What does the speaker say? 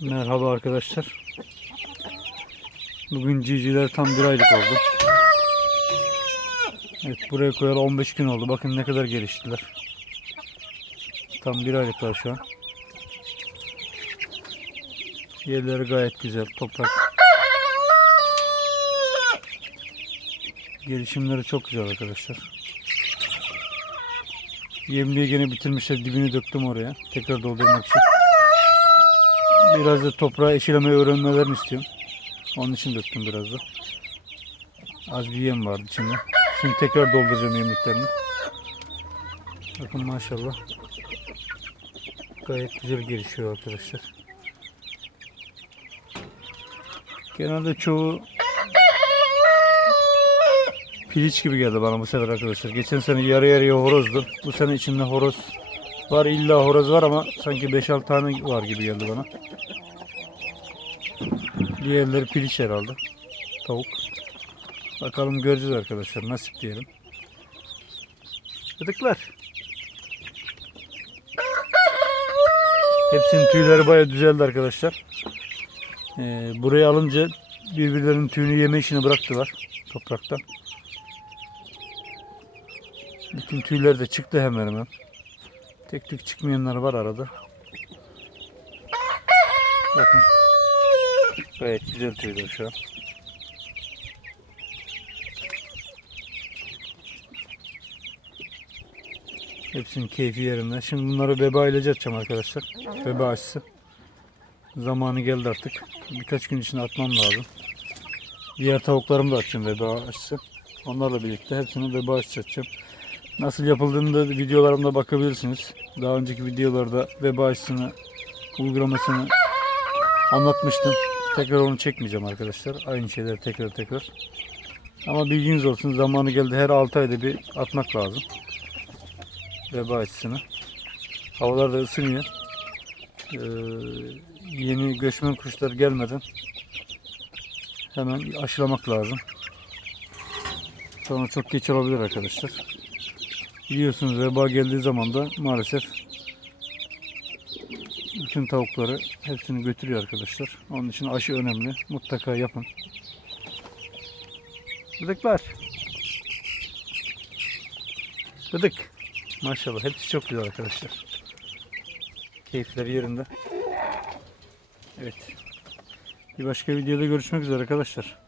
Merhaba arkadaşlar. Bugün civcivler tam bir aylık oldu. Evet buraya koyalı 15 gün oldu. Bakın ne kadar geliştiler. Tam bir aylıklar şu an. Yerleri gayet güzel. Toprak. Gelişimleri çok güzel arkadaşlar. Yemliği gene bitirmişler. Dibini döktüm oraya. Tekrar doldurmak için. Biraz da toprağı eşelemeyi öğrenmelerini istiyorum. Onun için döktüm biraz da. Az bir yem vardı içinde. Şimdi tekrar dolduracağım yemliklerini. Bakın maşallah. Gayet güzel gelişiyor arkadaşlar. Genelde çoğu piliç gibi geldi bana bu sefer arkadaşlar. Geçen sene yarı yarıya horozdu. Bu sene içinde horoz var. illa horoz var ama sanki 5-6 tane var gibi geldi bana. Diğerleri piliç herhalde. Tavuk. Bakalım göreceğiz arkadaşlar. Nasip diyelim. Gıdıklar. Hepsinin tüyleri baya düzeldi arkadaşlar. Ee, buraya alınca birbirlerinin tüyünü yeme işini bıraktılar topraktan. Bütün tüyler de çıktı hemen hemen. Tek tük çıkmayanlar var arada. Bakın. Gayet güzel tüyler şu an. Hepsinin keyfi yerinde. Şimdi bunları beba ilacı atacağım arkadaşlar. Beba aşısı. Zamanı geldi artık. Birkaç gün içinde atmam lazım. Diğer tavuklarımı da atacağım veba aşısı. Onlarla birlikte hepsini veba aşısı atacağım. Nasıl yapıldığını da videolarımda bakabilirsiniz. Daha önceki videolarda veba aşısını uygulamasını anlatmıştım. Tekrar onu çekmeyeceğim arkadaşlar. Aynı şeyler tekrar tekrar. Ama bilginiz olsun zamanı geldi her 6 ayda bir atmak lazım. Veba aşısını. Havalar da ısınıyor. Ee, yeni göçmen kuşlar gelmeden hemen aşılamak lazım. Sonra çok geç olabilir arkadaşlar. Biliyorsunuz veba geldiği zaman da maalesef bütün tavukları hepsini götürüyor arkadaşlar. Onun için aşı önemli. Mutlaka yapın. Gıdıklar. Gıdık. Maşallah hepsi çok güzel arkadaşlar. Keyifleri yerinde. Evet. Bir başka videoda görüşmek üzere arkadaşlar.